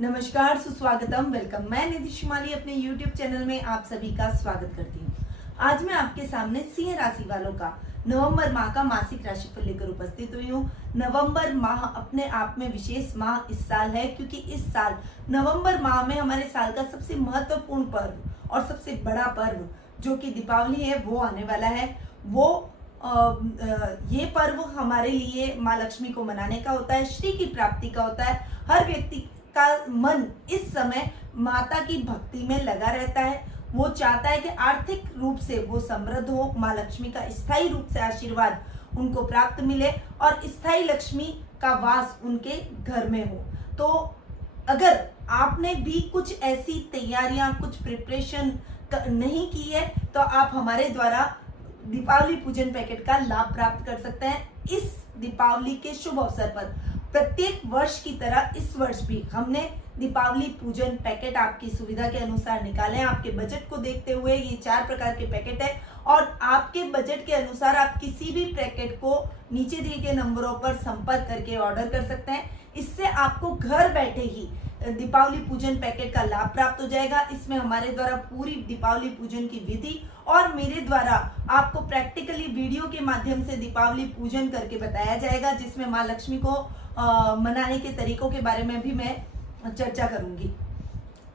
नमस्कार, सुस्वागतम, वेलकम। मैं निधि शिमाली अपने YouTube चैनल में आप सभी का स्वागत करती हूँ। आज मैं आपके सामने सिंह राशि वालों का नवंबर माह का मासिक राशिफल लेकर उपस्थित हुई हूँ। नवंबर माह अपने आप में विशेष माह इस साल है, क्योंकि इस साल नवंबर माह में हमारे साल का सबसे महत्वपूर्ण पर्व और सबसे बड़ा पर्व जो कि दीपावली है वो आने वाला है। ये पर्व हमारे लिए माँ लक्ष्मी को मनाने का होता है, श्री की प्राप्ति का होता है। हर व्यक्ति का मन इस समय माता की भक्ति में लगा रहता है। वो चाहता है कि आर्थिक रूप से वो समृद्ध हो, माँ लक्ष्मी का स्थायी रूप से आशीर्वाद उनको प्राप्त मिले और स्थायी लक्ष्मी का वास उनके घर में हो। तो अगर आपने भी कुछ ऐसी तैयारियां, कुछ प्रिपरेशन नहीं की है, तो आप हमारे द्वारा दीपावली पूजन पैकेट का लाभ प्राप्त कर सकते हैं। इस दीपावली के शुभ अवसर पर प्रत्येक वर्ष की तरह इस वर्ष भी हमने दीपावली पूजन पैकेट आपकी सुविधा के अनुसार निकाले हैं। आपके बजट को देखते हुए ये 4 प्रकार के पैकेट है और आपके बजट के अनुसार आप किसी भी पैकेट को नीचे दिए गए नंबरों पर संपर्क करके ऑर्डर कर सकते हैं। इससे आपको घर बैठे ही दीपावली पूजन पैकेट का लाभ प्राप्त हो जाएगा। इसमें हमारे द्वारा पूरी दीपावली पूजन की विधि और मेरे द्वारा आपको प्रैक्टिकली वीडियो के माध्यम से दीपावली पूजन करके बताया जाएगा, जिसमें माँ लक्ष्मी को मनाने के तरीकों के बारे में भी मैं चर्चा करूंगी।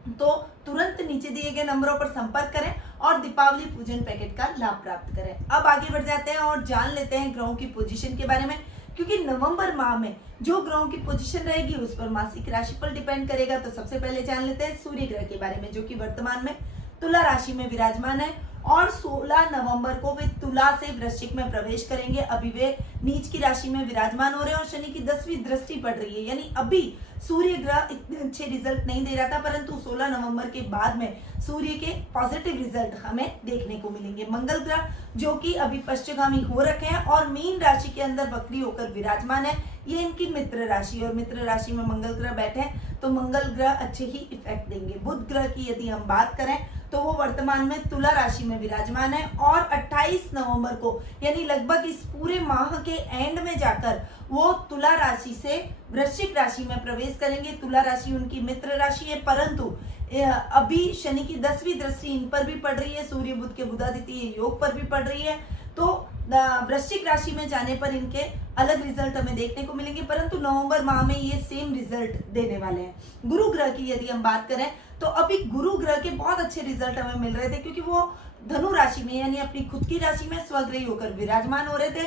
तो तुरंत नीचे दिए गए नंबरों पर संपर्क करें और दीपावली पूजन पैकेट का लाभ प्राप्त करें। अब आगे बढ़ जाते हैं और जान लेते हैं ग्रहों की पोजीशन के बारे में, क्योंकि नवंबर माह में जो ग्रहों की पोजीशन रहेगी उस पर मासिक राशिफल डिपेंड करेगा। तो सबसे पहले जान लेते हैं सूर्य ग्रह के बारे में, जो कि वर्तमान में तुला राशि में विराजमान है और 16 नवंबर को वे तुला से वृश्चिक में प्रवेश करेंगे। अभी वे नीच की राशि में विराजमान हो रहे हैं और शनि की 10वीं दृष्टि पड़ रही है। यानी अभी सूर्य ग्रह इतने अच्छे रिजल्ट नहीं दे रहा था, परंतु 16 नवंबर के बाद में सूर्य के पॉजिटिव रिजल्ट हमें देखने को मिलेंगे। मंगल ग्रह जो कि अभी पश्चिमगामी हो रखे हैं और मीन राशि के अंदर वक्री होकर विराजमान है, ये इनकी मित्र राशि और मित्र राशि में मंगल ग्रह बैठे हैं, तो मंगल ग्रह अच्छे ही इफेक्ट देंगे। बुध ग्रह की यदि हम बात करें तो वो वर्तमान में तुला राशि में विराजमान है और 28 नवंबर को यानी लगभग इस पूरे माह के एंड में जाकर वो तुला राशि से वृश्चिक राशि में प्रवेश करेंगे। तुला राशि उनकी मित्र राशि है, परंतु अभी शनि की 10वीं दृष्टि इन पर भी पड़ रही है, सूर्य बुध के बुधादित्य योग पर भी पड़ रही है। तो वृश्चिक राशि में जाने पर इनके अलग रिजल्ट हमें देखने को मिलेंगे, परंतु नवंबर माह में ये सेम रिजल्ट देने वाले हैं। गुरु ग्रह की यदि हम बात करें तो अभी गुरु ग्रह के बहुत अच्छे रिजल्ट हमें मिल रहे थे, क्योंकि वो धनु राशि में यानी अपनी खुद की राशि में स्वग्रही होकर विराजमान हो रहे थे,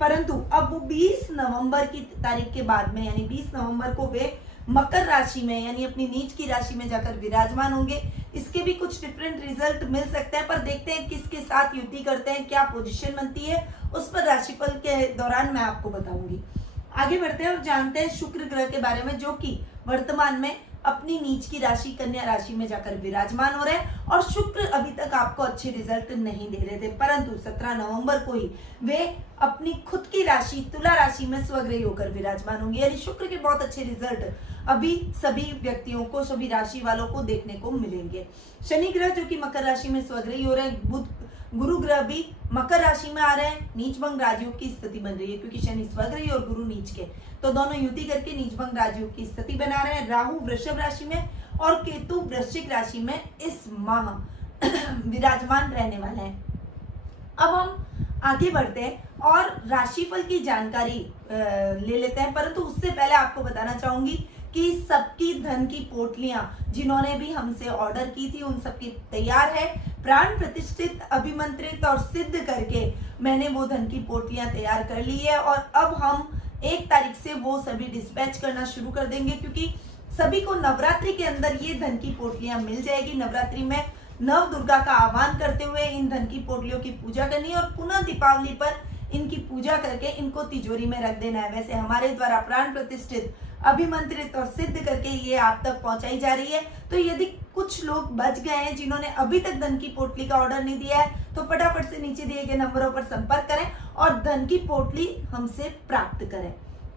परंतु अब वो 20 नवंबर की तारीख के बाद में यानी 20 नवंबर को वे मकर राशि में यानी अपनी नीच की राशि में जाकर विराजमान होंगे। इसके भी कुछ डिफरेंट रिजल्ट मिल सकते हैं, पर देखते हैं किसके साथ युति करते हैं, क्या पोजीशन बनती है, उस पर राशिफल के दौरान मैं आपको बताऊंगी। आगे बढ़ते हैं और जानते हैं शुक्र ग्रह के बारे में, जो कि वर्तमान में अपनी नीच की राशि कन्या राशि में जाकर विराजमान हो रहे हैं और शुक्र अभी तक आपको अच्छे रिजल्ट नहीं दे रहे थे, परंतु 17 नवंबर को ही वे अपनी खुद की राशि तुला राशि में स्वग्रही होकर विराजमान होंगे। यानी शुक्र के बहुत अच्छे रिजल्ट अभी सभी व्यक्तियों को, सभी राशि वालों को देखने को मिलेंगे। शनि ग्रह जो कि मकर राशि में स्वग्रही हो रहे हैं, गुरु ग्रह भी मकर राशि में आ रहे हैं, नीच भंग राजयोग की स्थिति बन रही है, क्योंकि शनि स्वग्रही और गुरु नीच के, तो दोनों युति करके नीच भंग राजयोग की स्थिति बना रहे हैं। राहु वृषभ राशि में और केतु वृश्चिक राशि में इस माह विराजमान रहने वाले हैं। अब हम आगे बढ़ते हैं और राशिफल की जानकारी ले लेते हैं, परंतु उससे पहले आपको बताना चाहूंगी कि सबकी धन की पोटलियां जिन्होंने भी हमसे ऑर्डर की थी उन सबकी तैयार है। प्राण प्रतिष्ठित, अभिमंत्रित और सिद्ध करके मैंने वो धन की पोटलियां तैयार कर ली है और अब हम 1 तारीख से वो सभी डिस्पैच करना शुरू कर देंगे, क्योंकि सभी को नवरात्रि के अंदर ये धन की पोटलियां मिल जाएगी। नवरात्रि में नव दुर्गा का आह्वान करते हुए इन धन की पोटलियों की पूजा करनी है और पुनः दीपावली पर इनकी पूजा करके इनको तिजोरी में रख देना है। वैसे हमारे द्वारा प्राण प्रतिष्ठित, अभिमंत्रित और सिद्ध करके ये आप तक पहुंचाई जा रही है। तो यदि कुछ लोग बच गए हैं जिन्होंने अभी तक धन की पोटली का ऑर्डर नहीं दिया है, तो फटाफट से नीचे दिए गए नंबरों पर संपर्क करें और धन की पोटली हमसे प्राप्त करें।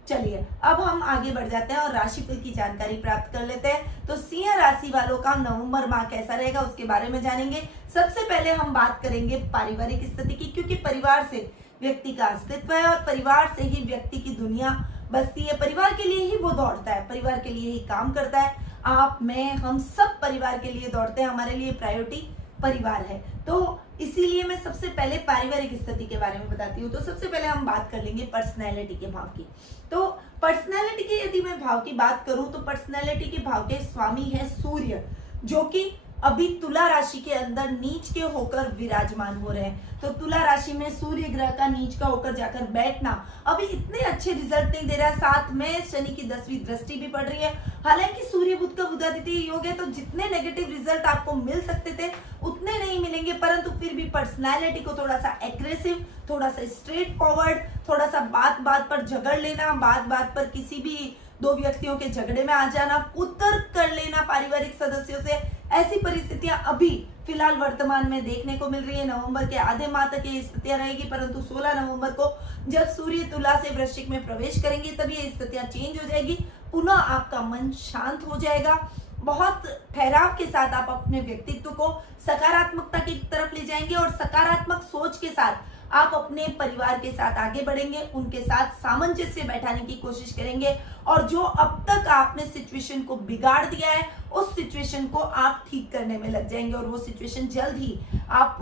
चलिए अब हम आगे बढ़ जाते हैं और राशिफल की जानकारी प्राप्त कर लेते हैं। तो सिंह राशि वालों का नवंबर माह कैसा रहेगा उसके बारे में जानेंगे। सबसे पहले हम बात करेंगे पारिवारिक स्थिति की, क्योंकि परिवार से व्यक्ति का अस्तित्व है और परिवार से ही व्यक्ति की दुनिया बसती है, परिवार के लिए ही वो दौड़ता है, परिवार के लिए ही काम करता है। आप, मैं, हम सब परिवार के लिए दौड़ते हैं, हमारे लिए प्रायोरिटी परिवार है। तो इसीलिए मैं सबसे पहले पारिवारिक स्थिति के बारे में बताती हूँ। तो सबसे पहले हम बात कर लेंगे पर्सनैलिटी के भाव की। तो पर्सनैलिटी के यदि मैं भाव की बात करूं तो पर्सनैलिटी के भाव के स्वामी है सूर्य, जो कि अभी तुला राशि के अंदर नीच के होकर विराजमान हो रहे हैं। तो तुला राशि में सूर्य ग्रह का नीच का होकर जाकर बैठना अभी इतने अच्छे रिजल्ट नहीं दे रहा है। साथ में शनि की 10वीं दृष्टि भी पड़ रही है। हालांकि सूर्य बुध का बुधादित्य योग है, तो जितने नेगेटिव रिजल्ट आपको मिल सकते थे उतने नहीं मिलेंगे, परंतु फिर भी पर्सनैलिटी को थोड़ा सा एग्रेसिव, थोड़ा सा स्ट्रेट फॉरवर्ड, थोड़ा सा बात बात पर झगड़ लेना, बात बात पर किसी भी दो व्यक्तियों के झगड़े में आ जाना, कुतर्क कर लेना पारिवारिक सदस्यों से, ऐसी परिस्थितियां अभी फिलहाल वर्तमान में देखने को मिल रही है। नवंबर के आधे माह तक ये स्थितियां रहेगी, परंतु 16 नवंबर को जब सूर्य तुला से वृश्चिक में प्रवेश करेंगे तब ये स्थितियां चेंज हो जाएगी। पुनः आपका मन शांत हो जाएगा। बहुत ठहराव के साथ आप अपने व्यक्तित्व को सकारात्मकता की तरफ ले जाएंगे और सकारात्मक सोच के साथ आप अपने परिवार के साथ आगे बढ़ेंगे, उनके साथ सामंजस्य बैठाने की कोशिश करेंगे और जो अब तक आपने सिचुएशन को बिगाड़ दिया है उस सिचुएशन को आप ठीक करने में लग जाएंगे और वो सिचुएशन जल्द ही आप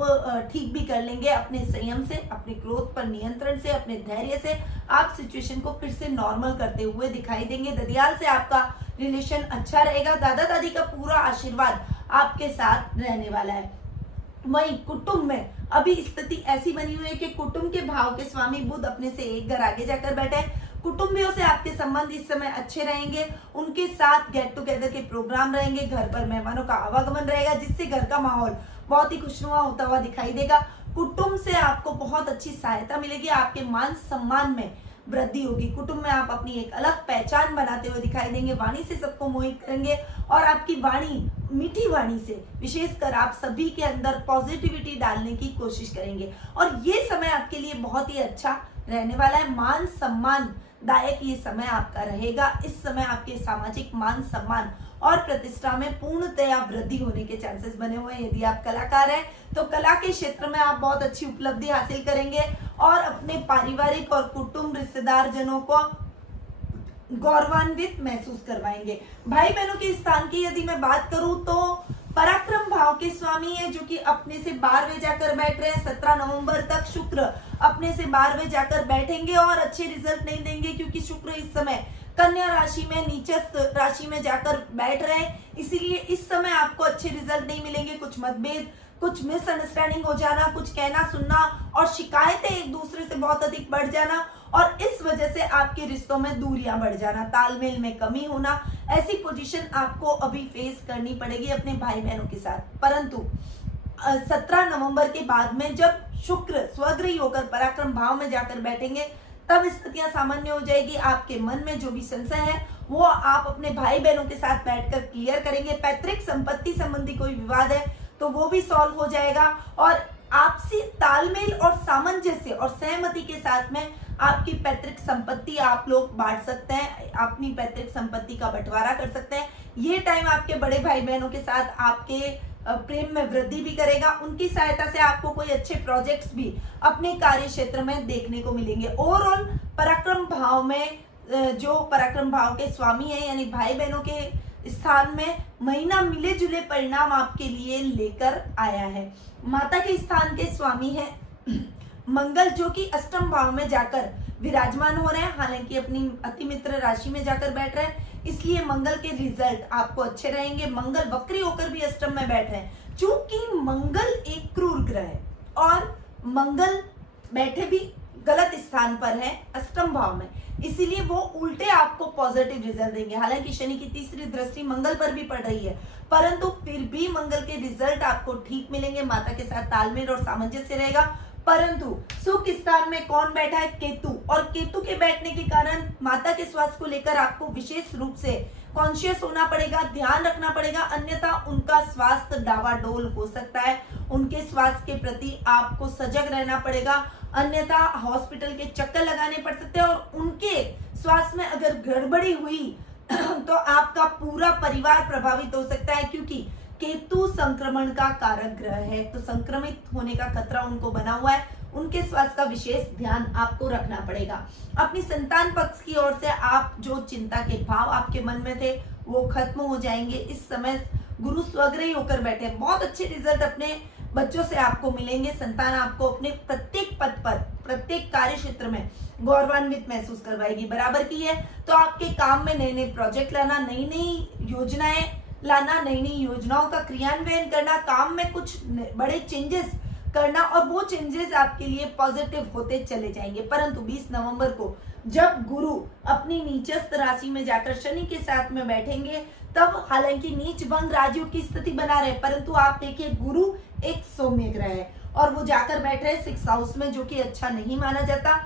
ठीक भी कर लेंगे। अपने संयम से, अपने क्रोध पर नियंत्रण से, अपने धैर्य से आप सिचुएशन को फिर से नॉर्मल करते हुए दिखाई देंगे। ददियाल से आपका रिलेशन अच्छा रहेगा। दादा दादी का पूरा आशीर्वाद आपके साथ रहने वाला है। वहीं कुटुंब में अभी स्थिति ऐसी बनी हुई है कि कुटुंब के भाव के स्वामी बुध अपने से एक घर आगे जाकर बैठे हैं। कुटुंबियों से आपके संबंध इस समय अच्छे रहेंगे, उनके साथ गेट टुगेदर के प्रोग्राम रहेंगे, घर पर मेहमानों का आवागमन रहेगा, जिससे घर का माहौल बहुत ही खुशनुमा होता हुआ दिखाई देगा। कुटुंब से आपको बहुत अच्छी सहायता मिलेगी, आपके मान सम्मान में वृद्धि होगी। कुटुंब में आप अपनी एक अलग पहचान बनाते हुए दिखाई देंगे, वाणी से सबको मोहित करेंगे और आपकी वाणी, मीठी वाणी से विशेषकर आप सभी के अंदर पॉजिटिविटी डालने की कोशिश करेंगे और ये समय आपके लिए बहुत ही अच्छा रहने वाला है। मान सम्मान दायक ये समय आपका रहेगा। इस समय आपके सामाजिक मान सम्मान और प्रतिष्ठा में पूर्णतया वृद्धि होने के चांसेस बने हुए हैं। यदि आप कलाकार हैं तो कला के क्षेत्र में आप बहुत अच्छी उपलब्धि हासिल करेंगे और अपने पारिवारिक और कुटुंब रिश्तेदार जनों को गौरवान्वित महसूस करवाएंगे। भाई बहनों के स्थान की यदि मैं बात करूं तो पराक्रम भाव के स्वामी है, जो कि अपने से 12वें जाकर बैठ रहे हैं। 17 नवंबर तक शुक्र अपने से 12वें जाकर बैठेंगे और अच्छे रिजल्ट नहीं देंगे, क्योंकि शुक्र इस समय कन्या राशि में, नीचस्थ राशि में जाकर बैठ रहे हैं। इसीलिए इस समय आपको अच्छे रिजल्ट नहीं मिलेंगे। कुछ मतभेद, कुछ मिसअंडरस्टैंडिंग हो जाना, कुछ कहना सुनना और शिकायतें एक दूसरे से बहुत अधिक बढ़ जाना और इस वजह से आपके रिश्तों में दूरियां बढ़ जाना, तालमेल में कमी होना, ऐसी पोजीशन आपको अभी फेस करनी पड़ेगी अपने भाई बहनों के साथ। परंतु 17 नवंबर के बाद में जब शुक्र स्वग्रही होकर पराक्रम भाव में जाकर बैठेंगे तब स्थितियां सामान्य हो जाएगी। आपके मन में जो भी संशय है वो आप अपने भाई बहनों के साथ बैठकर क्लियर करेंगे। पैतृक संपत्ति संबंधी कोई विवाद है तो वो भी सॉल्व हो जाएगा और आपसी तालमेल और सामंजस्य और सहमति के साथ में आपकी पैतृक संपत्ति आप लोग बांट सकते हैं, अपनी पैतृक संपत्ति का बंटवारा कर सकते हैं। ये टाइम आपके बड़े भाई बहनों के साथ आपके प्रेम में वृद्धि भी करेगा। उनकी सहायता से आपको कोई अच्छे प्रोजेक्ट्स भी अपने कार्य क्षेत्र में देखने को मिलेंगे। ओवरऑल पराक्रम भाव में जो पराक्रम भाव के स्वामी है यानी भाई बहनों के स्थान में महीना मिले जुले परिणाम आपके लिए लेकर आया है। माता के स्थान के स्वामी है मंगल, जो कि अष्टम भाव में जाकर विराजमान हो रहे हैं। हालांकि अपनी अति मित्र राशि में जाकर बैठ रहे हैं, इसलिए मंगल के रिजल्ट आपको अच्छे रहेंगे। मंगल वक्री होकर भी अष्टम में बैठ रहे हैं। चूंकि मंगल एक क्रूर ग्रह है और मंगल बैठे भी गलत स्थान पर है अष्टम भाव में, इसीलिए वो उल्टे आपको पॉजिटिव रिजल्ट देंगे। हालांकि शनि की तीसरी दृष्टि मंगल पर भी पड़ रही है, परंतु फिर भी मंगल के रिजल्ट आपको ठीक मिलेंगे। माता के साथ तालमेल और सामंजस्य रहेगा। परंतु सुख स्थान में कौन बैठा है? केतु, और केतु के बैठने के कारण माता के स्वास्थ्य को लेकर आपको विशेष रूप से कॉन्शियस होना पड़ेगा, ध्यान रखना पड़ेगा, अन्यथा उनका स्वास्थ्य डावाडोल हो सकता है। उनके स्वास्थ्य के प्रति आपको सजग रहना पड़ेगा, अन्यथा हॉस्पिटल के चक्कर लगाने पड़ सकते हैं और उनके स्वास्थ्य में अगर गड़बड़ी हुई तो आपका पूरा परिवार प्रभावित हो सकता है, क्योंकि केतु संक्रमण का कारक ग्रह है, तो संक्रमित होने का खतरा उनको बना हुआ है। उनके स्वास्थ्य का विशेष ध्यान आपको रखना पड़ेगा। अपनी संतान पक्ष की ओर से आप जो चिंता के भाव आपके मन में थे वो खत्म हो जाएंगे। इस समय गुरु स्वग्रही होकर बैठे हैं, बहुत अच्छे रिजल्ट अपने बच्चों से आपको मिलेंगे। संतान आपको अपने प्रत्येक पद पर, प्रत्येक कार्य क्षेत्र में गौरवान्वित महसूस करवाएगी। बराबर की है तो आपके काम में नए नए प्रोजेक्ट लाना, नई नई योजनाएं लाना, नई नई योजनाओं का क्रियान्वयन करना, काम में कुछ बड़े चेंजेस करना, और वो चेंजेस आपके लिए पॉजिटिव होते चले जाएंगे। परंतु 20 नवंबर को जब गुरु अपनी नीचस्थ राशि में जाकर शनि के साथ में बैठेंगे, तब हालांकि नीच भंग राजयोग की स्थिति बना रहे, परंतु आप देखिए गुरु एक सौम्य ग्रह है और वो जाकर बैठ रहे 6th हाउस में, जो कि अच्छा नहीं माना जाता।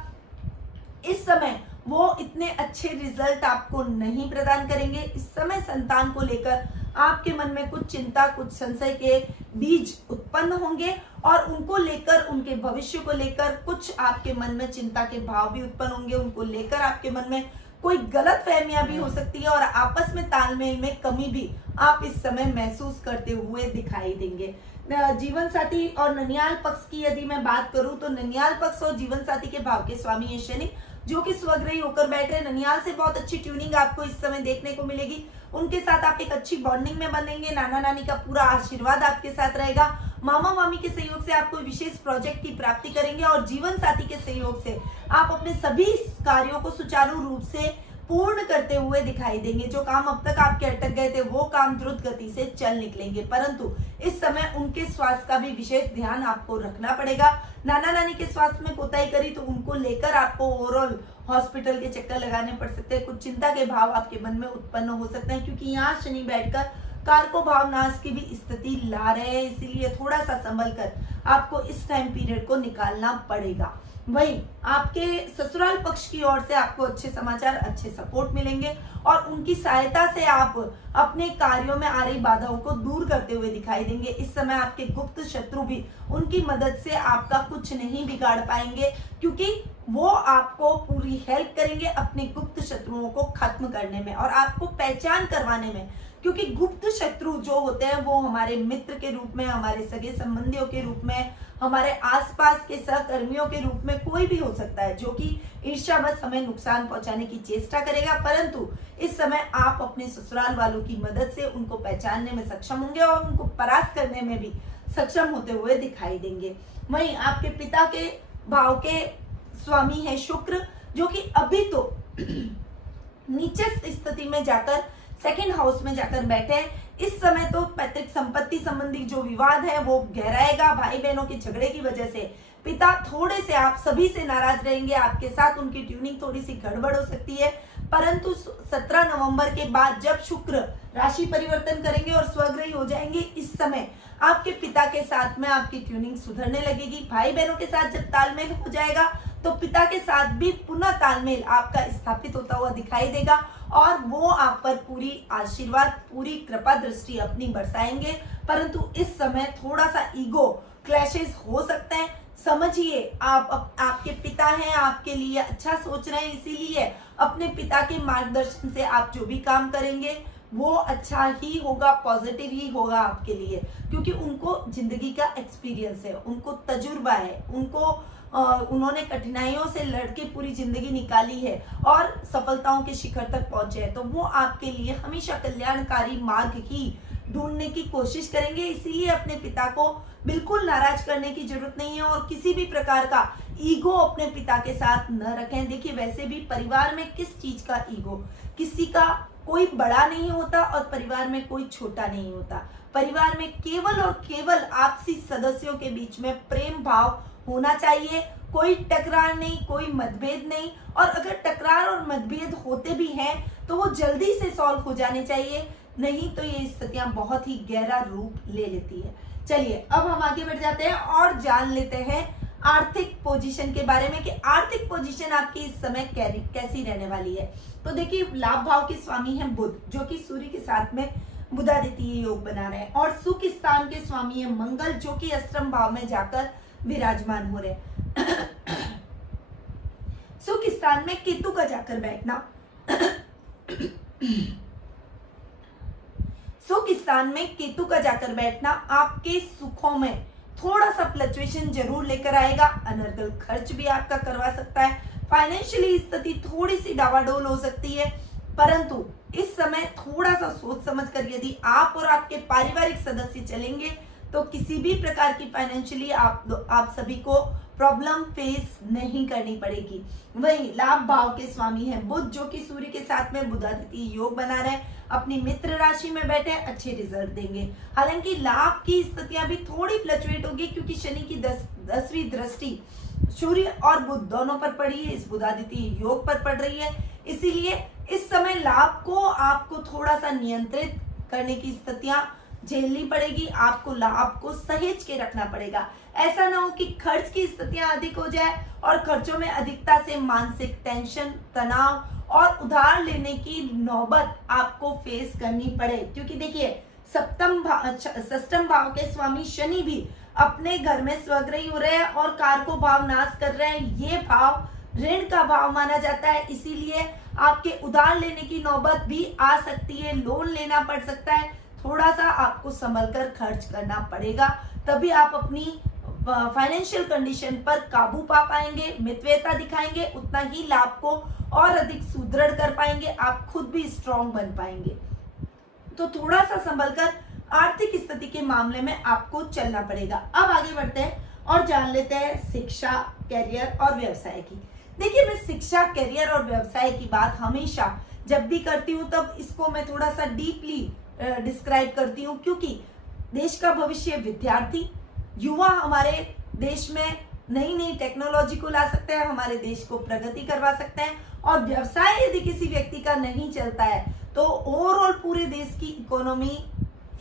इस समय वो इतने अच्छे रिजल्ट आपको नहीं प्रदान करेंगे। इस समय संतान को लेकर आपके मन में कुछ चिंता, कुछ संशय के बीज उत्पन्न होंगे और उनको लेकर, उनके भविष्य को लेकर कुछ आपके मन में चिंता के भाव भी उत्पन्न होंगे। उनको लेकर आपके मन में कोई गलत फहमियां भी हो सकती है और आपस में तालमेल में कमी भी आप इस समय महसूस करते हुए दिखाई देंगे। जीवन साथी और ननियाल पक्ष की यदि मैं बात करूं तो ननियाल पक्ष और जीवन साथी के भाव के स्वामी है शनि, जो कि स्वग्रही होकर बैठ रहे। ननियाल से बहुत अच्छी ट्यूनिंग आपको इस समय देखने को मिलेगी। उनके साथ आप एक अच्छी बॉन्डिंग में बनेंगे। नाना नानी का पूरा आशीर्वाद आपके साथ रहेगा। मामा मामी के सहयोग से आप कोई विशेष प्रोजेक्ट की प्राप्ति करेंगे और जीवन साथी के सहयोग से आप अपने सभी कार्यों को सुचारू रूप से पूर्ण करते हुए दिखाई देंगे। जो काम अब तक आपके अटक गए थे वो काम द्रुत गति से चल निकलेंगे। परंतु इस समय उनके स्वास्थ्य का भी विशेष ध्यान आपको रखना पड़ेगा। नाना नानी के स्वास्थ्य में कोताही करी तो उनको लेकर आपको ओवरऑल हॉस्पिटल के चक्कर लगाने पड़ सकते हैं। कुछ चिंता के भाव आपके मन में उत्पन्न हो सकते हैं, क्योंकि यहाँ शनि बैठकर कारको भाव नाश की भी स्थिति ला रहे हैं। इसीलिए थोड़ा सा संभल कर आपको इस टाइम पीरियड को निकालना पड़ेगा। वहीं आपके ससुराल पक्ष की ओर से आपको अच्छे समाचार, अच्छे सपोर्ट मिलेंगे और उनकी सहायता से आप अपने कार्यों में आ रही बाधाओं को दूर करते हुए दिखाई देंगे। इस समय आपके गुप्त शत्रु भी उनकी मदद से आपका कुछ नहीं बिगाड़ पाएंगे, क्योंकि वो आपको पूरी हेल्प करेंगे अपने गुप्त शत्रुओं को खत्म करने में और आपको पहचान करवाने में। क्योंकि गुप्त शत्रु जो होते हैं वो हमारे मित्र के रूप में, हमारे सगे संबंधियों के रूप में, हमारे आसपास के सहकर्मियों के रूप में कोई भी हो सकता है, जो कि ईर्ष्यावश हमें नुकसान पहुंचाने की चेष्टा करेगा। परंतु इस समय आप अपने ससुराल वालों की मदद से उनको पहचानने में सक्षम होंगे और उनको परास्त करने में भी सक्षम होते हुए दिखाई देंगे। वहीं आपके पिता के भाव के स्वामी है शुक्र, जो कि अभी तो नीचे स्थिति में जाकर 2nd हाउस में जाकर बैठे हैं। इस समय तो पैतृक संपत्ति संबंधी जो विवाद है वो गहराएगा। भाई बहनों के झगड़े की वजह से पिता थोड़े से आप सभी से नाराज रहेंगे। आपके साथ उनकी ट्यूनिंग थोड़ी सी गड़बड़ हो सकती है। परंतु 17 नवंबर के बाद जब शुक्र राशि परिवर्तन करेंगे और स्वग्रही हो जाएंगे, इस समय आपके पिता के साथ में आपकी ट्यूनिंग सुधरने लगेगी। भाई बहनों के साथ जब तालमेल हो जाएगा तो पिता के साथ भी पुनः तालमेल आपका स्थापित होता हुआ दिखाई देगा और वो आप पर पूरी आशीर्वाद, पूरी कृपा दृष्टि अपनी बरसाएंगे। परंतु इस समय थोड़ा सा ईगो क्लैशेस हो सकते हैं। समझिए आपके पिता हैं, आपके लिए अच्छा सोच रहे हैं, इसीलिए अपने पिता के मार्गदर्शन से आप जो भी काम करेंगे वो अच्छा ही होगा, पॉजिटिव ही होगा आपके लिए, क्योंकि उनको जिंदगी का एक्सपीरियंस है, उनको तजुर्बा है, उन्होंने कठिनाइयों से लड़के पूरी जिंदगी निकाली है और सफलताओं के शिखर तक पहुंचे हैं। तो वो आपके लिए हमेशा कल्याणकारी मार्ग ही ढूंढने की कोशिश करेंगे। इसीलिए अपने पिता को बिल्कुल नाराज करने की जरूरत नहीं है और किसी भी प्रकार का ईगो अपने पिता के साथ न रखें। देखिए, वैसे भी परिवार में किस चीज का ईगो, किसी का कोई बड़ा नहीं होता और परिवार में कोई छोटा नहीं होता। परिवार में केवल और केवल आपसी सदस्यों के बीच में प्रेम भाव होना चाहिए। कोई टकरार नहीं, कोई मतभेद नहीं, और अगर टकरार और मतभेद होते भी हैं तो वो जल्दी से सॉल्व हो जाने चाहिए, नहीं तो ये स्थितियां बहुत ही गहरा रूप ले लेती है। चलिए अब हम आगे बढ़ जाते हैं और जान लेते हैं आर्थिक पोजीशन के बारे में कि आर्थिक पोजीशन आपकी इस समय कैसी रहने वाली है। तो देखिए, लाभ भाव के स्वामी हैं बुध, जो कि सूर्य के साथ में बुधादित्य योग बना रहे हैं, और सुख स्थान के स्वामी है मंगल, जो कि अष्टम भाव में जाकर विराजमान हो रहे। सुख स्थान में केतु का जाकर बैठना सुख स्थान में केतु का जाकर बैठना आपके सुखों में थोड़ा सा फ्लक्चुएशन जरूर लेकर आएगा, अनर्गल खर्च भी आपका करवा सकता है, फाइनेंशियली स्थिति थोड़ी सी डावाडोल हो सकती है। परंतु इस समय थोड़ा सा सोच समझकर यदि आप और आपके पारिवारिक सदस्य चलेंगे तो किसी भी प्रकार की फाइनेंशियली आप सभी को प्रॉब्लम फेस नहीं करनी पड़ेगी। वही लाभ भाव के स्वामी हैं बुध, जो कि सूर्य के साथ में बुधादित्य योग बना रहे, अपनी मित्र राशि में बैठे, अच्छे रिजल्ट देंगे। हालांकि लाभ की स्थितियां भी थोड़ी फ्लक्चुएट होगी क्योंकि शनि की 10वीं दृष्टि सूर्य और बुध दोनों पर पड़ी है, इस बुधादित्य योग पर पड़ रही है। इसीलिए इस समय लाभ को आपको थोड़ा सा नियंत्रित करने की स्थितियां झेलनी पड़ेगी, आपको लाभ को सहेज के रखना पड़ेगा। ऐसा ना हो कि खर्च की स्थितियां अधिक हो जाए और खर्चों में अधिकता से मानसिक टेंशन, तनाव और उधार लेने की नौबत आपको फेस करनी पड़े। क्योंकि देखिए षष्ठम भाव के स्वामी शनि भी अपने घर में स्वग्रही हो रहे हैं और कारको भाव नाश कर रहे हैं। ये भाव ऋण का भाव माना जाता है, इसीलिए आपके उधार लेने की नौबत भी आ सकती है, लोन लेना पड़ सकता है। थोड़ा सा आपको संभल कर खर्च करना पड़ेगा, तभी आप अपनी फाइनेंशियल कंडीशन पर काबू पा पाएंगे, मितव्ययता दिखाएंगे, उतना ही लाभ को और अधिक सुदृढ़ कर पाएंगे, आप खुद भी स्ट्रांग बन पाएंगे। तो थोड़ा सा संभल कर आर्थिक स्थिति के मामले में आपको चलना पड़ेगा। अब आगे बढ़ते हैं और जान लेते हैं शिक्षा, कैरियर और व्यवसाय की। देखिए, मैं शिक्षा, कैरियर और व्यवसाय की बात हमेशा जब भी करती हूँ तब इसको मैं थोड़ा सा डीपली डिस्क्राइब करती हूँ, क्योंकि देश का भविष्य विद्यार्थी, युवा हमारे देश में नई नई टेक्नोलॉजी को ला सकते हैं, हमारे देश को प्रगति करवा सकते हैं। और व्यवसाय यदि किसी व्यक्ति का नहीं चलता है तो ओवरऑल पूरे देश की इकोनॉमी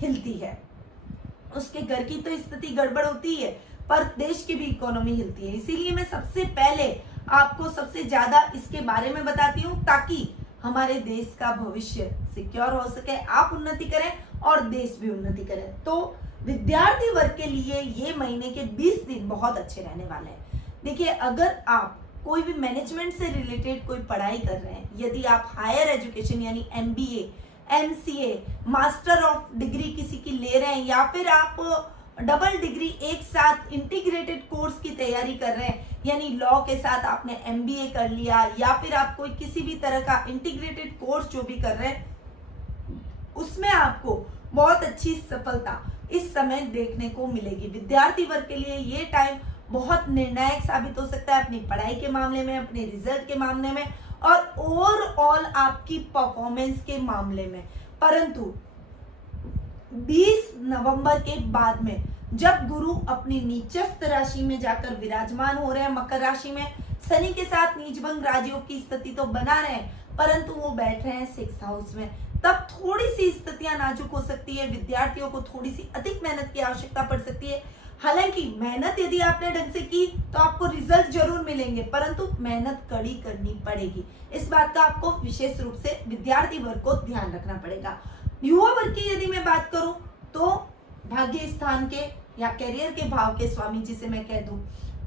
हिलती है। उसके घर की तो स्थिति गड़बड़ होती है पर देश की भी इकोनॉमी हिलती है। इसीलिए मैं सबसे पहले आपको सबसे ज्यादा इसके बारे में बताती हूँ, ताकि हमारे देश का भविष्य सिक्योर हो सके, आप उन्नति करें और देश भी उन्नति करे। तो विद्यार्थी वर्ग के लिए ये महीने के 20 दिन बहुत अच्छे रहने वाले हैं। देखिए, अगर आप कोई भी मैनेजमेंट से रिलेटेड कोई पढ़ाई कर रहे हैं, यदि आप हायर एजुकेशन यानी MBA, MCA, master of degree किसी की ले रहे हैं, या फिर आप डबल डिग्री एक साथ इंटीग्रेटेड कोर्स की तैयारी कर रहे हैं, यानी लॉ के साथ आपने MBA कर लिया, या फिर आप कोई किसी भी तरह का इंटीग्रेटेड कोर्स जो भी कर रहे हैं, उसमें आपको बहुत अच्छी सफलता इस समय देखने को मिलेगी। विद्यार्थी वर्ग के लिए ये टाइम बहुत निर्णायक साबित हो सकता है अपनी पढ़ाई के मामले में, अपने रिजल्ट के मामले में और ओवरऑल आपकी परफॉर्मेंस के मामले में। परंतु 20 नवंबर के बाद में जब गुरु अपनी नीचस्थ राशि में जाकर विराजमान हो रहे हैं मकर राशि में, शनि के साथ नीचभंग राजयोग की स्थिति तो बना रहे हैं परंतु वो बैठ रहे हैं 6th हाउस में, तब थोड़ी सी स्थितियां नाजुक हो सकती है। विद्यार्थियों को थोड़ी सी अधिक मेहनत की आवश्यकता पड़ सकती है। हालांकि मेहनत यदि आपने ढंग से की तो आपको रिजल्ट जरूर मिलेंगे, परंतु मेहनत कड़ी करनी पड़ेगी। इस बात का आपको विशेष रूप से विद्यार्थी वर्ग को ध्यान रखना पड़ेगा। युवा वर्ग की यदि मैं बात करूं तो भाग्य स्थान के या कैरियर के भाव के स्वामी जिसे मैं कह दूं,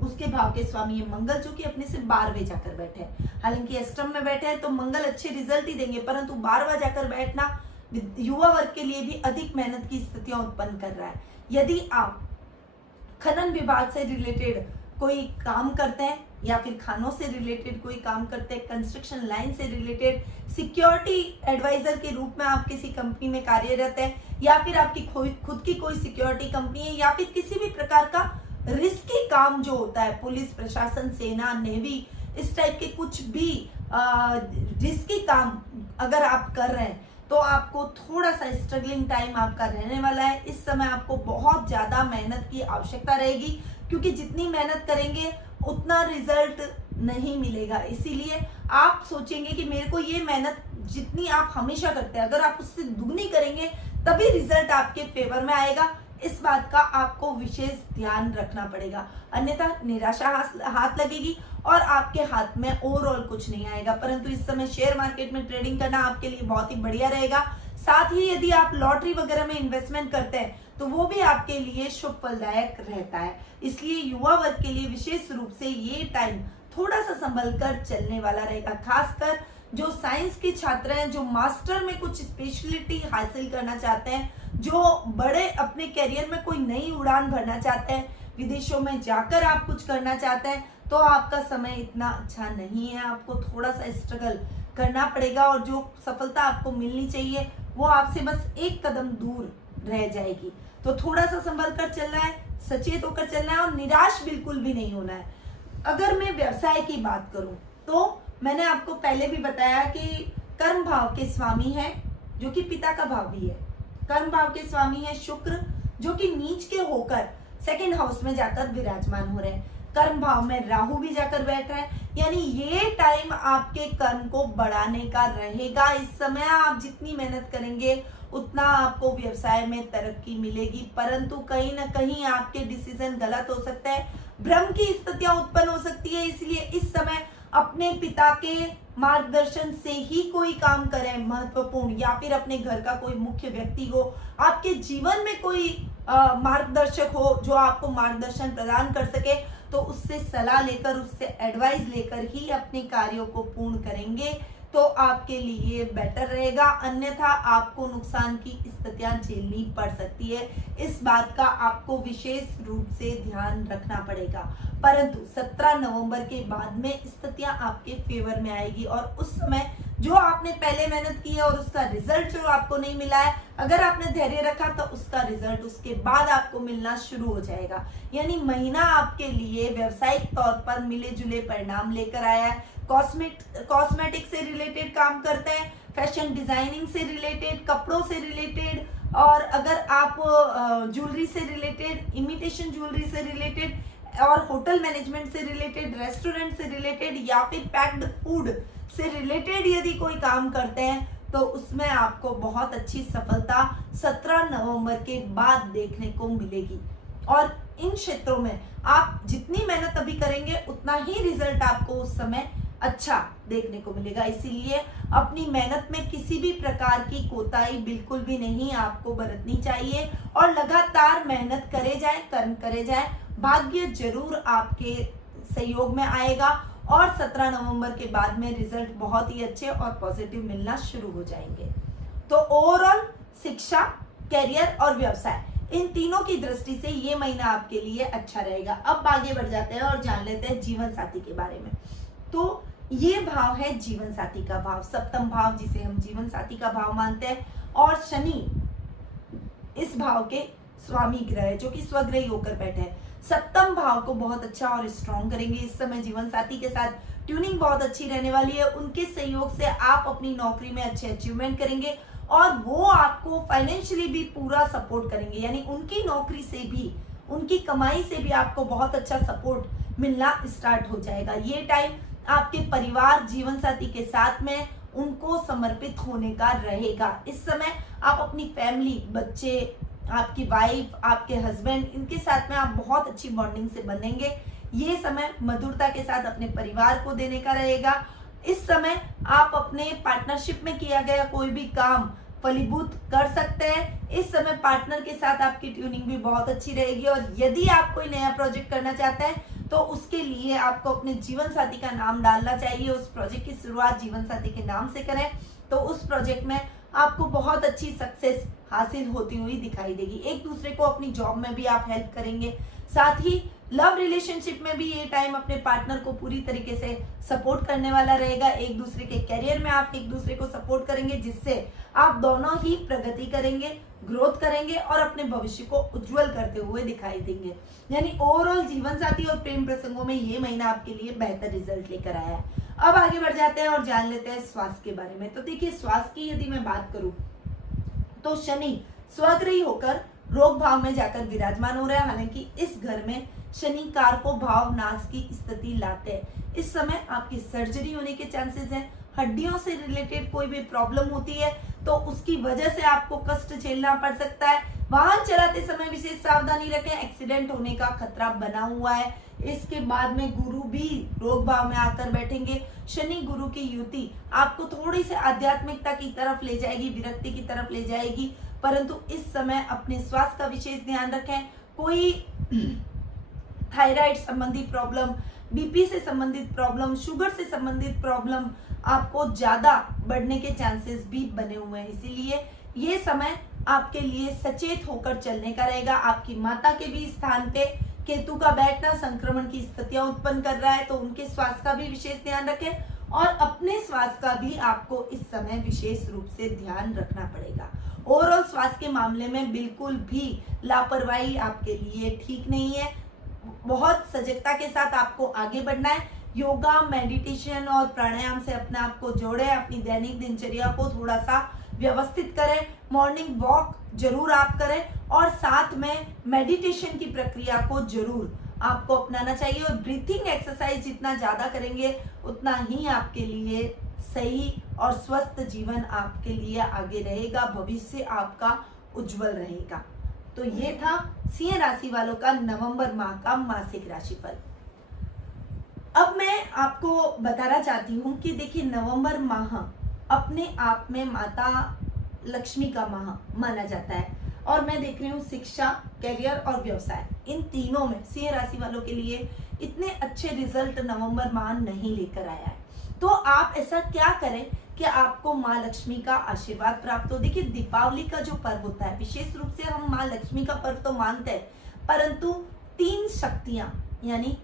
उसके भाव के स्वामी है मंगल, जो कि अपने से 12वें जाकर बैठे हैं। हालांकि अष्टम में बैठे हैं तो मंगल अच्छे रिजल्ट ही देंगे, परंतु 12वां जाकर बैठना युवा वर्ग के लिए भी अधिक मेहनत की स्थितियां उत्पन्न कर रहा है। यदि आप खनन विभाग से रिलेटेड कोई काम करते हैं या फिर खानों से रिलेटेड कोई काम करते हैं, कंस्ट्रक्शन लाइन से रिलेटेड सिक्योरिटी एडवाइजर के रूप में आप किसी कंपनी में कार्यरत हैं, या फिर आपकी खुद की कोई सिक्योरिटी कंपनी है, या फिर किसी भी प्रकार का रिस्की काम जो होता है, पुलिस प्रशासन, सेना, नेवी, इस टाइप के कुछ भी रिस्की काम अगर आप कर रहे हैं तो आपको थोड़ा सा स्ट्रगलिंग टाइम आपका रहने वाला है। इस समय आपको बहुत ज्यादा मेहनत की आवश्यकता रहेगी, क्योंकि जितनी मेहनत करेंगे उतना रिजल्ट नहीं मिलेगा। इसीलिए आप सोचेंगे कि मेरे को ये मेहनत जितनी आप हमेशा करते हैं, अगर आप उससे दुगनी करेंगे तभी रिजल्ट आपके फेवर में आएगा। इस बात का आपको विशेष ध्यान रखना पड़ेगा, अन्यथा निराशा हाथ लगेगी और आपके हाथ में ओवरऑल कुछ नहीं आएगा। परंतु इस समय शेयर मार्केट में ट्रेडिंग करना आपके लिए बहुत ही बढ़िया रहेगा। साथ ही यदि आप लॉटरी वगैरह में इन्वेस्टमेंट करते हैं तो वो भी आपके लिए शुभ फलदायक रहता है। इसलिए युवा वर्ग के लिए विशेष रूप से ये टाइम थोड़ा सा संभल कर चलने वाला रहेगा। खासकर जो साइंस के छात्र हैं, जो मास्टर में कुछ स्पेशलिटी हासिल करना चाहते हैं, जो बड़े अपने करियर में कोई नई उड़ान भरना चाहते हैं, विदेशों में जाकर आप कुछ करना चाहते हैं तो आपका समय इतना अच्छा नहीं है, आपको थोड़ा सा स्ट्रगल करना पड़ेगा और जो सफलता आपको मिलनी चाहिए वो आपसे बस एक कदम दूर रह जाएगी। तो थोड़ा सा संभल कर चलना है, सचेत होकर चलना है और निराश बिल्कुल भी नहीं होना है। अगर मैं व्यवसाय की बात करूं तो मैंने आपको पहले भी बताया कि कर्म भाव के स्वामी है, जो कि पिता का भाव भी है। कर्म भाव के स्वामी है शुक्र, जो कि नीच के होकर सेकंड हाउस में जाकर विराजमान हो रहे हैं। कर्म भाव में राहु भी जाकर बैठ रहा है, यानी ये टाइम आपके कर्म को बढ़ाने का रहेगा। इस समय आप जितनी मेहनत करेंगे उतना आपको व्यवसाय में तरक्की मिलेगी, परंतु कहीं ना कहीं आपके डिसीजन गलत हो सकते हैं, भ्रम की स्थितियां उत्पन्न हो सकती है। इसलिए इस समय अपने पिता के मार्गदर्शन से ही कोई काम करें महत्वपूर्ण, या फिर अपने घर का कोई मुख्य व्यक्ति हो, आपके जीवन में कोई मार्गदर्शक हो जो आपको मार्गदर्शन प्रदान कर सके, तो उससे सलाह लेकर, उससे एडवाइस लेकर ही अपने कार्यों को पूर्ण करेंगे तो आपके लिए बेटर रहेगा। अन्यथा आपको नुकसान की स्थितियां झेलनी पड़ सकती है। इस बात का आपको विशेष रूप से ध्यान रखना पड़ेगा। परंतु 17 नवंबर के बाद में स्थितियां आपके फेवर में आएगी और उस समय जो आपने पहले मेहनत की है और उसका रिजल्ट जो आपको नहीं मिला है, अगर आपने धैर्य रखा तो उसका रिजल्ट उसके बाद आपको मिलना शुरू हो जाएगा। यानी महीना आपके लिए व्यावसायिक तौर पर मिले जुले परिणाम लेकर आया है। कॉस्मेटिक से रिलेटेड काम करते हैं, फैशन डिजाइनिंग से रिलेटेड, कपड़ों से रिलेटेड, और अगर आप ज्वेलरी से रिलेटेड, इमिटेशन ज्वेलरी से रिलेटेड और होटल मैनेजमेंट से रिलेटेड, रेस्टोरेंट से रिलेटेड या फिर पैक्ड फूड से रिलेटेड यदि कोई काम करते हैं तो उसमें आपको बहुत अच्छी सफलता 17 नवंबर के बाद देखने को मिलेगी। और इन क्षेत्रों में आप जितनी मेहनत अभी करेंगे उतना ही रिजल्ट आपको उस समय अच्छा देखने को मिलेगा। इसीलिए अपनी मेहनत में किसी भी प्रकार की कोताही बिल्कुल भी नहीं आपको बरतनी चाहिए और लगातार मेहनत करे जाए, कर्म करे जाए, भाग्य जरूर आपके सहयोग में आएगा और 17 नवंबर के बाद में रिजल्ट बहुत ही अच्छे और पॉजिटिव मिलना शुरू हो जाएंगे। तो ओवरऑल शिक्षा, करियर और व्यवसाय, इन तीनों की दृष्टि से ये महीना आपके लिए अच्छा रहेगा। अब आगे बढ़ जाते हैं और जान लेते हैं जीवन साथी के बारे में। तो ये भाव है जीवन साथी का भाव, सप्तम भाव, जिसे हम जीवन साथी का भाव मानते हैं। और शनि इस भाव के स्वामी ग्रह है, जो कि स्वग्रही होकर बैठे हैं। सप्तम भाव को बहुत अच्छा और स्ट्रॉन्ग करेंगे। इस समय जीवन साथी के साथ ट्यूनिंग बहुत अच्छी रहने वाली है। उनके सहयोग से आप अपनी नौकरी में अच्छे अचीवमेंट करेंगे और वो आपको फाइनेंशियली भी पूरा सपोर्ट करेंगे। यानी उनकी नौकरी से भी, उनकी कमाई से भी आपको बहुत अच्छा सपोर्ट मिलना स्टार्ट हो जाएगा। ये टाइम आपके परिवार, जीवन साथी के साथ में उनको समर्पित होने का रहेगा। इस समय आप अपनी फैमिली, बच्चे, आपकी वाइफ, आपके हस्बैंड, इनके साथ में आप बहुत अच्छी बॉन्डिंग से बनेंगे। ये समय मधुरता के साथ अपने परिवार को देने का रहेगा। इस समय आप अपने पार्टनरशिप में किया गया कोई भी काम फलीभूत कर सकते हैं। इस समय पार्टनर के साथ आपकी ट्यूनिंग भी बहुत अच्छी रहेगी और यदि आप कोई नया प्रोजेक्ट करना चाहते हैं तो उसके लिए आपको अपने जीवन साथी का नाम डालना चाहिए। उस प्रोजेक्ट की शुरुआत जीवन साथी के नाम से करें तो उस प्रोजेक्ट में आपको बहुत अच्छी सक्सेस हासिल होती हुई दिखाई देगी। एक दूसरे को अपनी जॉब में भी आप हेल्प करेंगे। साथ ही लव रिलेशनशिप में भी ये टाइम अपने पार्टनर को पूरी तरीके से सपोर्ट करने वाला रहेगा। एक दूसरे के करियर में आप एक दूसरे को सपोर्ट करेंगे, जिससे आप दोनों ही प्रगति करेंगे, ग्रोथ करेंगे और अपने भविष्य को उज्जवल करते हुए दिखाई देंगे। यानी ओवरऑल जीवन साथी और प्रेम प्रसंगों में ये महीना आपके लिए बेहतर रिजल्ट लेकर आया है। अब आगे बढ़ जाते हैं और जान लेते हैं स्वास्थ्य के बारे में। तो देखिए, स्वास्थ्य की यदि मैं बात करूं तो शनि स्वग्रही होकर रोग भाव में जाकर विराजमान हो रहा है। हालांकि इस घर में शनि कार को भाव नाश की स्थिति लाते हैं। इस समय आपकी सर्जरी होने के चांसेस हैं। हड्डियों से रिलेटेड कोई भी प्रॉब्लम होती है तो उसकी वजह से आपको कष्ट झेलना पड़ सकता है। वाहन चलाते समय विशेष सावधानी रखें, एक्सीडेंट होने का खतरा बना हुआ है। इसके बाद में गुरु भी रोग भाव में आकर बैठेंगे। शनि गुरु की युति आपको थोड़ी सी आध्यात्मिकता की तरफ ले जाएगी, विरक्ति की तरफ ले जाएगी, परंतु इस समय अपने स्वास्थ्य का विशेष ध्यान रखें। कोई थायराइड संबंधी प्रॉब्लम, बीपी से संबंधित प्रॉब्लम, शुगर से संबंधित प्रॉब्लम आपको ज्यादा बढ़ने के चांसेस भी बने हुए हैं। इसीलिए ये समय आपके लिए सचेत होकर चलने का रहेगा। आपकी माता के भी स्थान पे केतु का बैठना संक्रमण की स्थितियां उत्पन्न कर रहा है, तो उनके स्वास्थ्य का भी विशेष ध्यान रखें और अपने स्वास्थ्य का भी आपको इस समय विशेष रूप से ध्यान रखना पड़ेगा। ओवरऑल स्वास्थ्य के मामले में बिल्कुल भी लापरवाही आपके लिए ठीक नहीं है। बहुत सजगता के साथ आपको आगे बढ़ना है। योगा, मेडिटेशन और प्राणायाम से अपने आप को जोड़ें, अपनी दैनिक दिनचर्या को थोड़ा सा व्यवस्थित करें। मॉर्निंग वॉक जरूर आप करें और साथ में मेडिटेशन की प्रक्रिया को जरूर आपको अपनाना चाहिए। और ब्रीथिंग एक्सरसाइज जितना ज्यादा करेंगे उतना ही आपके लिए सही और स्वस्थ जीवन आपके लिए आगे रहेगा, भविष्य आपका उज्जवल रहेगा। तो ये था सिंह राशि वालों का नवंबर माह का मासिक राशिफल। अब मैं आपको बताना चाहती हूँ कि देखिए, नवंबर माह अपने आप में माता लक्ष्मी का माह माना जाता है और मैं देख रही हूँ शिक्षा, करियर और व्यवसाय, इन तीनों में सिंह राशि वालों के लिए इतने अच्छे रिजल्ट नवंबर माह नहीं लेकर आया है। तो आप ऐसा क्या करें कि आपको माँ लक्ष्मी का आशीर्वाद प्राप्त हो। देखिए, दीपावली का जो पर्व होता है, विशेष रूप से हम माँ लक्ष्मी का पर्व तो मानते हैं, परंतु 3 शक्तियां यानी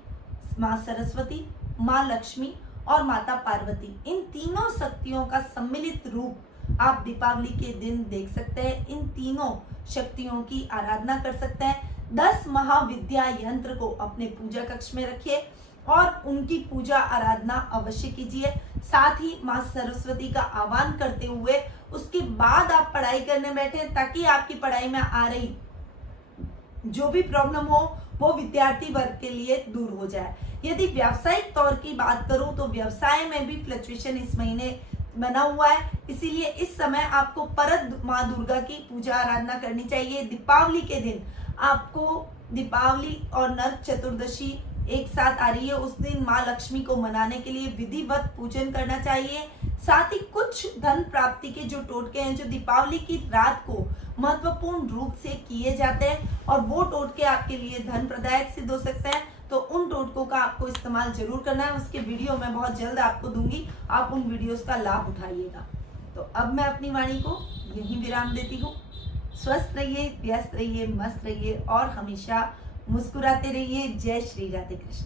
माँ सरस्वती, माँ लक्ष्मी और माता पार्वती, इन तीनों शक्तियों का सम्मिलित रूप आप दीपावली के दिन देख सकते हैं। इन तीनों शक्तियों की आराधना कर सकते हैं। 10 महाविद्या यंत्र को अपने पूजा कक्ष में रखिए और उनकी पूजा आराधना अवश्य कीजिए। साथ ही माँ सरस्वती का आह्वान करते हुए उसके बाद आप पढ़ाई करने बैठे, ताकि आपकी पढ़ाई में आ रही जो भी प्रॉब्लम हो वो विद्यार्थी वर्ग के लिए दूर हो जाए। यदि व्यावसायिक तौर की बात करूं तो व्यवसाय में भी फ्लक्चुएशन इस महीने बना हुआ है, इसीलिए इस समय आपको परत माँ दुर्गा की पूजा आराधना करनी चाहिए। दीपावली के दिन आपको दीपावली और नरक चतुर्दशी एक साथ आ रही है, उस दिन माँ लक्ष्मी को मनाने के लिए विधिवत पूजन करना चाहिए। साथ ही कुछ धन प्राप्ति के जो टोटके हैं जो दीपावली की रात को महत्वपूर्ण रूप से किए जाते हैं और वो टोटके आपके लिए धन प्रदायक सिद्ध हो सकते हैं, तो उन टोटकों का आपको इस्तेमाल जरूर करना है। उसके वीडियो मैं बहुत जल्द आपको दूंगी, आप उन वीडियोस का लाभ उठाइएगा। तो अब मैं अपनी वाणी को यहीं विराम देती हूँ। स्वस्थ रहिए, व्यस्त रहिए, मस्त रहिए और हमेशा मुस्कुराते रहिए। जय श्री राधे कृष्ण।